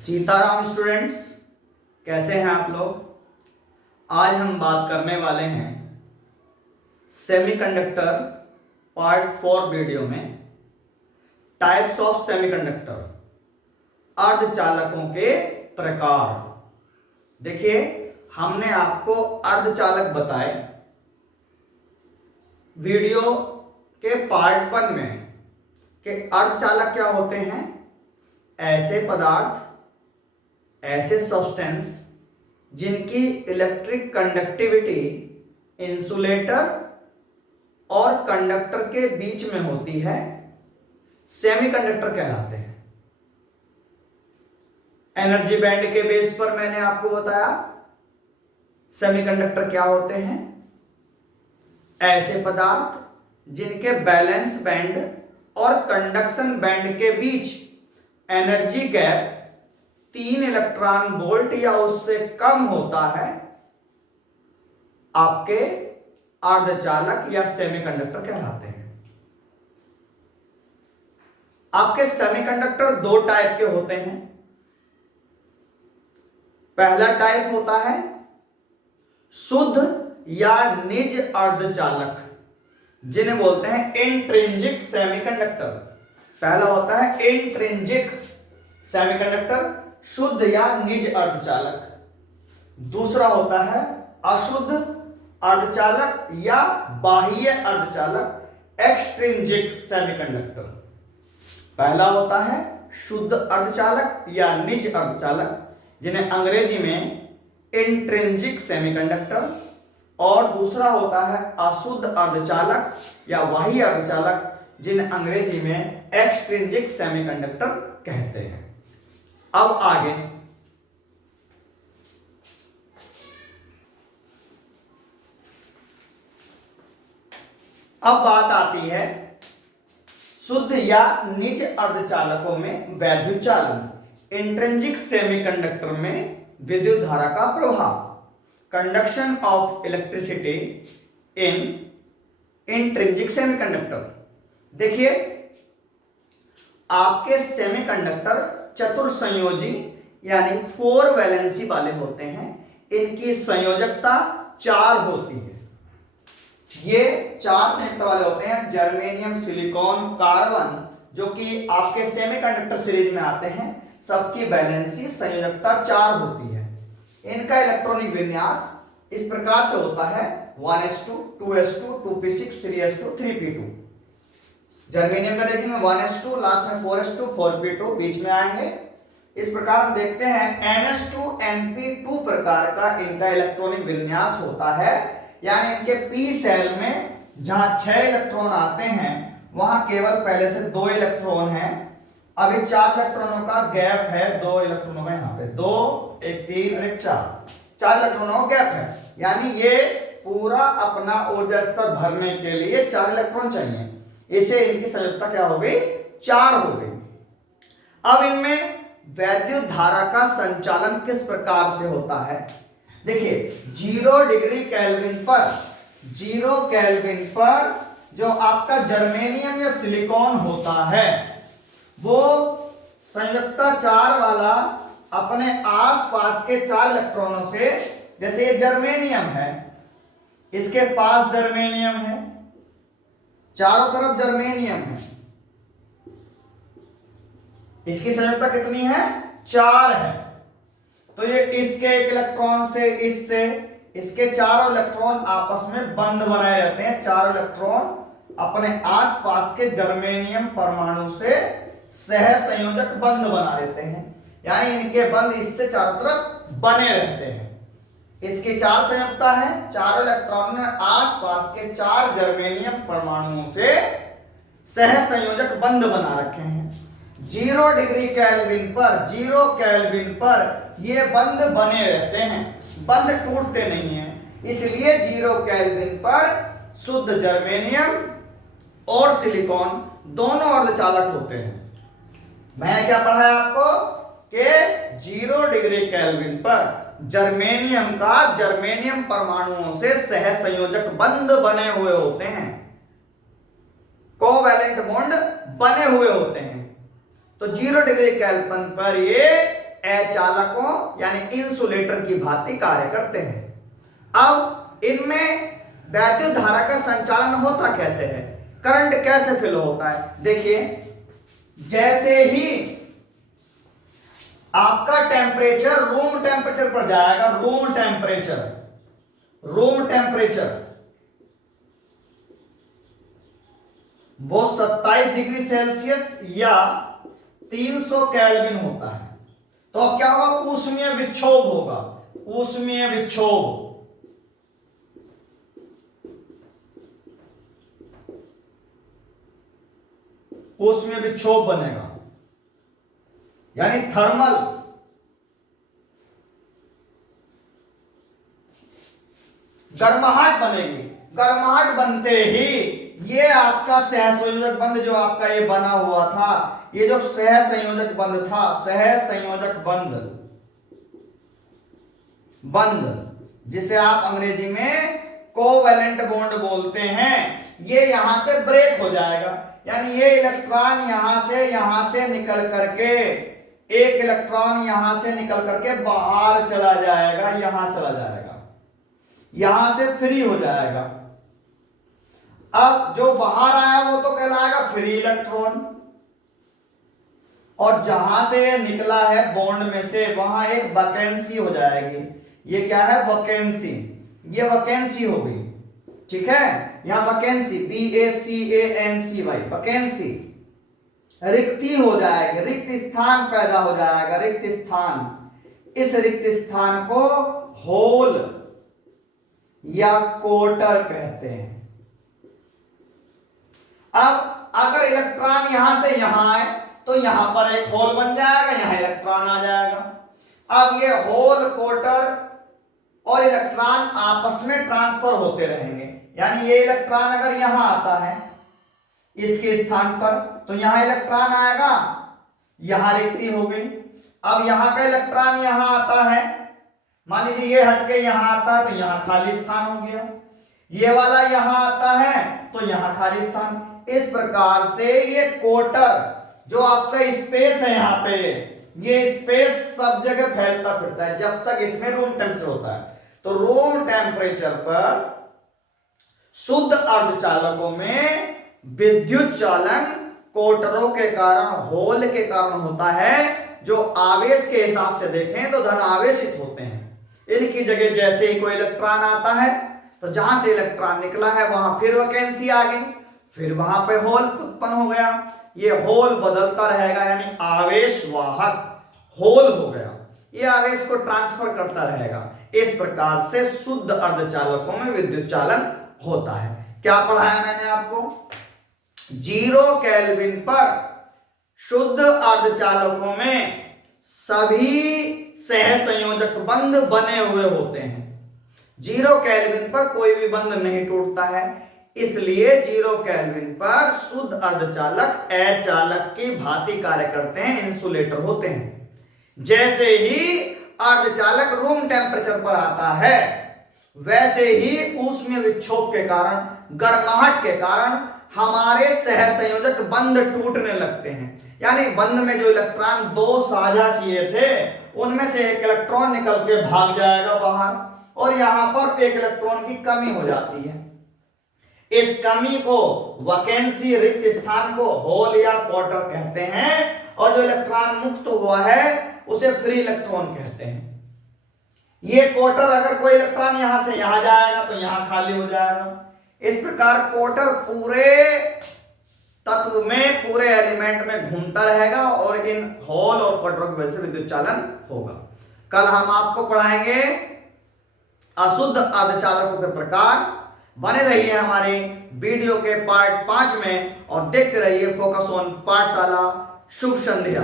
Sitaram students, कैसे हैं आप लोग। आज हम बात करने वाले हैं सेमीकंडक्टर पार्ट 4 वीडियो में टाइप्स ऑफ सेमीकंडक्टर, अर्धचालकों के प्रकार। देखिए, हमने आपको अर्धचालक बताए वीडियो के पार्ट 1 में कि अर्धचालक क्या होते हैं। ऐसे पदार्थ, ऐसे सब्सटेंस जिनकी इलेक्ट्रिक कंडक्टिविटी इंसुलेटर और कंडक्टर के बीच में होती है, सेमीकंडक्टर कहलाते हैं। एनर्जी बैंड के बेस पर मैंने आपको बताया सेमीकंडक्टर क्या होते हैं। ऐसे पदार्थ जिनके बैलेंस बैंड और कंडक्शन बैंड के बीच एनर्जी गैप 3 इलेक्ट्रॉन वोल्ट या उससे कम होता है, आपके अर्धचालक या सेमीकंडक्टर कहलाते हैं। आपके सेमीकंडक्टर 2 टाइप के होते हैं। पहला टाइप होता है शुद्ध या निज अर्धचालक, जिन्हें बोलते हैं इंट्रिंसिक सेमीकंडक्टर। पहला होता है इंट्रिंसिक सेमीकंडक्टर, शुद्ध या निज अर्धचालक। दूसरा होता है अशुद्ध अर्धचालक या बाह्य अर्धचालक, एक्सट्रिंसिक सेमीकंडक्टर। पहला होता है शुद्ध अर्धचालक या निज अर्धचालक, जिन्हें अंग्रेजी में इंट्रिंसिक सेमीकंडक्टर, और दूसरा होता है अशुद्ध अर्धचालक या बाह्य अर्धचालक, जिन्हें अंग्रेजी में एक्सट्रिंसिक सेमीकंडक्टर कहते हैं। अब आगे अब बात आती है शुद्ध या निज अर्धचालकों में वैद्युत चालन। इंट्रिंसिक सेमीकंडक्टर में विद्युत धारा का प्रभाव, conduction of electricity in intrinsic semiconductor. देखिए, आपके सेमीकंडक्टर चतुर्संयोजी यानी 4 वैलेंसी वाले होते हैं। इनकी संयोजकता 4 होती है। ये 4 संयुक्त वाले होते हैं, जर्मेनियम, सिलिकॉन, कार्बन, जो कि आपके सेमीकंडक्टर सीरीज में आते हैं। सबकी वैलेंसी संयोजकता 4 होती है। इनका इलेक्ट्रॉनिक विन्यास इस प्रकार से होता है 1s2, 2s2, 2p6, 3s2, 3p2। Germanium का देखेंगे 1s2, लास्ट में 4s2, 4p2 बीच में आएंगे। इस प्रकार हम देखते हैं ns2, np2 प्रकार का इनका इलेक्ट्रॉनिक विन्यास होता है। यानी इनके p सेल में जहां 6 इलेक्ट्रॉन आते हैं, वहां केवल पहले से 2 इलेक्ट्रॉन हैं। अभी 4 इलेक्ट्रॉनों का गैप है, 2 इलेक्ट्रॉनों का यहाँ पे 2, एक 3 और एक 4 इलेक्ट्रॉनों का गैप है। यानी ये पूरा अपना ऊर्जा स्तर भरने के लिए 4 इलेक्ट्रॉन चाहिए। इसे इनकी संयोजकता क्या हो गई? 4 हो गई। अब इनमें वैद्युत धारा का संचालन किस प्रकार से होता है? देखिए, 0 डिग्री केल्विन पर जो आपका जर्मेनियम या सिलिकॉन होता है, वो संयोजकता 4 वाला अपने आसपास के 4 इलेक्ट्रॉनों से, जैसे ये जर्मेनियम है, इसके पास जर्मेनियम है, चारों तरफ जर्मेनियम है, इसकी संयोजकता कितनी है? 4 है। तो ये इसके एक इलेक्ट्रॉन से, इससे, इसके चारों इलेक्ट्रॉन आपस में बंध बनाए रहते हैं। चारों इलेक्ट्रॉन अपने आसपास के जर्मेनियम परमाणु से सह संयोजक बंध बना लेते हैं। यानी इनके बंध इससे चारों तरफ बने रहते हैं। इसकी 4 संयोजकता है, चारों इलेक्ट्रॉन ने आसपास के 4 जर्मेनियम परमाणुओं से सह संयोजक बंध बना रखे हैं। 0 डिग्री केल्विन पर ये बंध बने रहते हैं, बंध टूटते नहीं हैं। इसलिए 0 केल्विन पर शुद्ध जर्मेनियम और सिलिकॉन दोनों अर्धचालक होते हैं। मैंने क्या पढ़ा है आपको कि 0 डिग्री केल्विन पर जर्मेनियम का जर्मेनियम परमाणुओं से सह संयोजक बंध बने हुए होते हैं, कोवैलेंट बॉन्ड बने हुए होते हैं। तो 0 डिग्री केल्विन पर ये अचालकों यानी इंसुलेटर की भांति कार्य करते हैं। अब इनमें वैद्युत धारा का संचालन होता कैसे है, करंट कैसे फ्लो होता है? देखिए, जैसे ही आपका टेम्परेचर रूम टेम्परेचर पर जाएगा, रूम टेम्परेचर वो 27 डिग्री सेल्सियस या 300 केल्विन होता है, तो अब क्या होगा? ऊष्मीय विक्षोभ होगा, ऊष्मीय विक्षोभ। ऊष्मीय विक्षोभ बनेगा यानी थर्मल, गर्माहट बनेगी। गर्माहट बनते ही ये आपका सहसंयोजक बंध जो आपका ये बना हुआ था, ये जो सहसंयोजक बंध था, सहसंयोजक बंध जिसे आप अंग्रेजी में कोवैलेंट बॉन्ड बोलते हैं, ये यहां से ब्रेक हो जाएगा। यानी ये इलेक्ट्रॉन यहां से निकल करके, एक इलेक्ट्रॉन यहां से निकल करके बाहर चला जाएगा, यहां चला जाएगा, यहां से फ्री हो जाएगा। अब जो बाहर आया वो तो कहलाएगा फ्री इलेक्ट्रॉन, और जहां से ये निकला है बॉन्ड में से, वहां एक वैकेंसी हो जाएगी। ये क्या है? वैकेंसी। ये वैकेंसी हो गई, ठीक है। यहां वैकेंसी, VACANCY, वैकेंसी, रिक्ति हो जाएगी, रिक्त स्थान पैदा हो जाएगा, रिक्त स्थान। इस रिक्त स्थान को होल या कोटर कहते हैं। अब अगर इलेक्ट्रॉन यहां से यहां आए तो यहां पर एक होल बन जाएगा, यहां इलेक्ट्रॉन आ जाएगा। अब ये होल, कोटर और इलेक्ट्रॉन आपस में ट्रांसफर होते रहेंगे। यानी ये इलेक्ट्रॉन अगर यहां आता है इसके स्थान पर, तो यहां इलेक्ट्रॉन आएगा, यहां रिक्ति हो गई। अब यहां का इलेक्ट्रॉन यहां आता है, मान लीजिए ये हटके यहां आता है तो यहां खाली स्थान हो गया। ये वाला यहां आता है तो यहां खाली स्थान। इस प्रकार से ये कोटर जो आपका स्पेस है, यहां पे ये स्पेस सब जगह फैलता फिरता है जब तक इसमें रूम टेम्परेचर होता है। तो रूम टेम्परेचर पर शुद्ध अर्धचालकों में विद्युत चालन कोटरों के कारण, होल के कारण होता है, जो आवेश के हिसाब से देखें तो धन आवेशित होते हैं। इनकी जगह जैसे ही कोई इलेक्ट्रॉन आता है तो जहां से इलेक्ट्रॉन निकला है वहां फिर वैकेंसी आ गई, फिर वहां पे होल उत्पन्न हो गया। ये होल बदलता रहेगा, यानी आवेश वाहक होल हो गया, ये आवेश को ट्रांसफर करता रहेगा। इस प्रकार से शुद्ध अर्धचालकों में विद्युत चालन होता है। क्या पढ़ाया मैंने आपको? 0 केल्विन पर शुद्ध अर्धचालकों में सभी सहसंयोजक बंध बने हुए होते हैं। 0 केल्विन पर कोई भी बंध नहीं टूटता है, इसलिए 0 केल्विन पर शुद्ध अर्धचालक अचालक की भांति कार्य करते हैं, इंसुलेटर होते हैं। जैसे ही अर्धचालक रूम टेम्परेचर पर आता है, वैसे ही ऊष्मीय विक्षोभ के कारण, गर्माहट के कारण हमारे सहसंयोजक बंध टूटने लगते हैं। यानी बंध में जो इलेक्ट्रॉन दो साझा किए थे उनमें से एक इलेक्ट्रॉन निकल के भाग जाएगा बाहर, और यहां पर एक इलेक्ट्रॉन की कमी हो जाती है। इस कमी को, वैकेंसी, रिक्त स्थान को होल या क्वार्टर कहते हैं, और जो इलेक्ट्रॉन मुक्त हुआ है उसे फ्री इलेक्ट्रॉन कहते हैं। ये क्वार्टर, अगर कोई इलेक्ट्रॉन यहां से यहां जाएगा तो यहां खाली हो जाएगा। इस प्रकार क्वार्टर पूरे तत्व में, पूरे एलिमेंट में घूमता रहेगा और इन होल और क्वार्टरों की वजह से विद्युत चालन होगा। कल हम आपको पढ़ाएंगे अशुद्ध अर्धचालकों के प्रकार। बने रहिए हमारे वीडियो के पार्ट 5 में और देखते रहिए फोकस ऑन पाठशाला। शुभ संध्या।